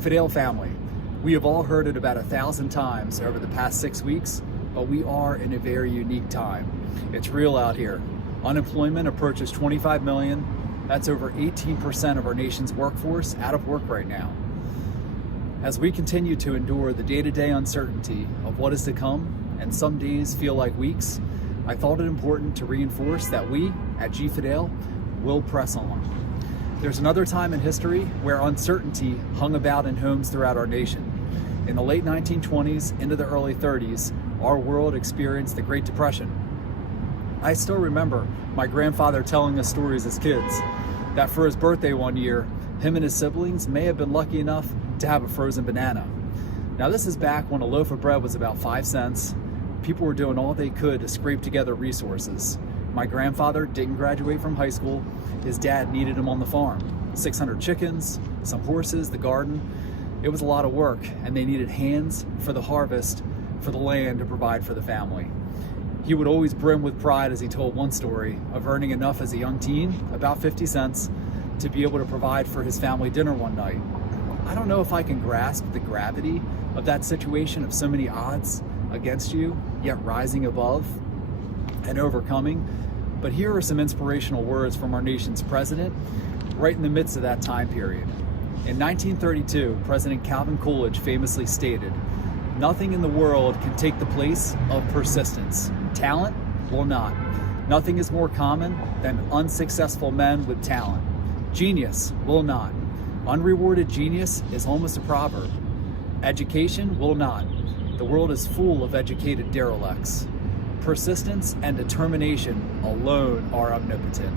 Fedale family, we have all heard it about 1,000 times over the past 6 weeks, but we are in a very unique time. It's real out here. Unemployment approaches 25 million. That's over 18% of our nation's workforce out of work right now. As we continue to endure the day-to-day uncertainty of what is to come, and some days feel like weeks, I thought it important to reinforce that we at Fedale will press on. There's another time in history where uncertainty hung about in homes throughout our nation. In the late 1920s into the early 30s, our world experienced the Great Depression. I still remember my grandfather telling us stories as kids that for his birthday one year, him and his siblings may have been lucky enough to have a frozen banana. Now this is back when a loaf of bread was about 5 cents. People were doing all they could to scrape together resources. My grandfather didn't graduate from high school. His dad needed him on the farm. 600 chickens, some horses, the garden. It was a lot of work, and they needed hands for the harvest, for the land to provide for the family. He would always brim with pride as he told one story of earning enough as a young teen, about 50 cents, to be able to provide for his family dinner one night. I don't know if I can grasp the gravity of that situation, of so many odds against you, yet rising above and overcoming. But here are some inspirational words from our nation's president right in the midst of that time period. In 1932, President Calvin Coolidge famously stated, "Nothing in the world can take the place of persistence. Talent will not. Nothing is more common than unsuccessful men with talent. Genius will not. Unrewarded genius is almost a proverb. Education will not. The world is full of educated derelicts. Persistence and determination alone are omnipotent."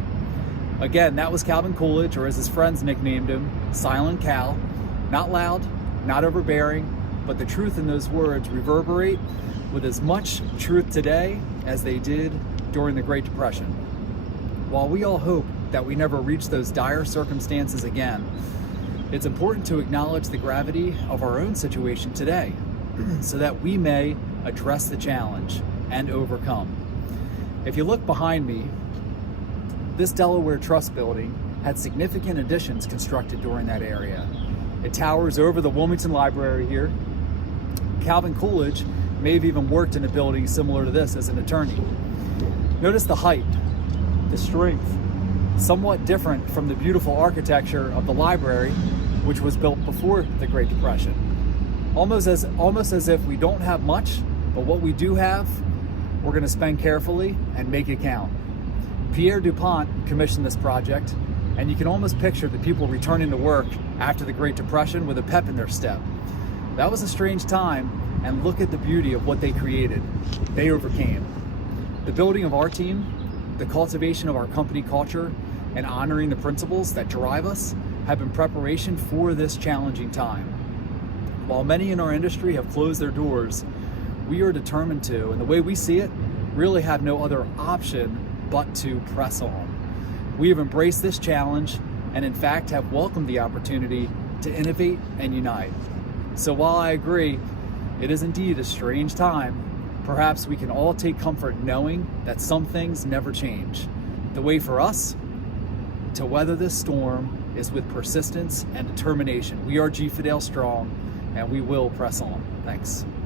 Again, that was Calvin Coolidge, or as his friends nicknamed him, Silent Cal. Not loud, not overbearing, but the truth in those words reverberate with as much truth today as they did during the Great Depression. While we all hope that we never reach those dire circumstances again, it's important to acknowledge the gravity of our own situation today so that we may address the challenge and overcome. If you look behind me, this Delaware Trust building had significant additions constructed during that area. It towers over the Wilmington Library here. Calvin Coolidge may have even worked in a building similar to this as an attorney. Notice the height, the strength, somewhat different from the beautiful architecture of the library, which was built before the Great Depression. Almost as if we don't have much, but what we do have, we're going to spend carefully and make it count. Pierre DuPont commissioned this project, and you can almost picture the people returning to work after the Great Depression with a pep in their step. That was a strange time, and look at the beauty of what they created. They overcame. The building of our team, the cultivation of our company culture, and honoring the principles that drive us have been preparation for this challenging time. While many in our industry have closed their doors, we are determined to, and the way we see it, really have no other option but to press on. We have embraced this challenge and in fact have welcomed the opportunity to innovate and unite. So while I agree, it is indeed a strange time, perhaps we can all take comfort knowing that some things never change. The way for us to weather this storm is with persistence and determination. We are Fedale strong, and we will press on. Thanks.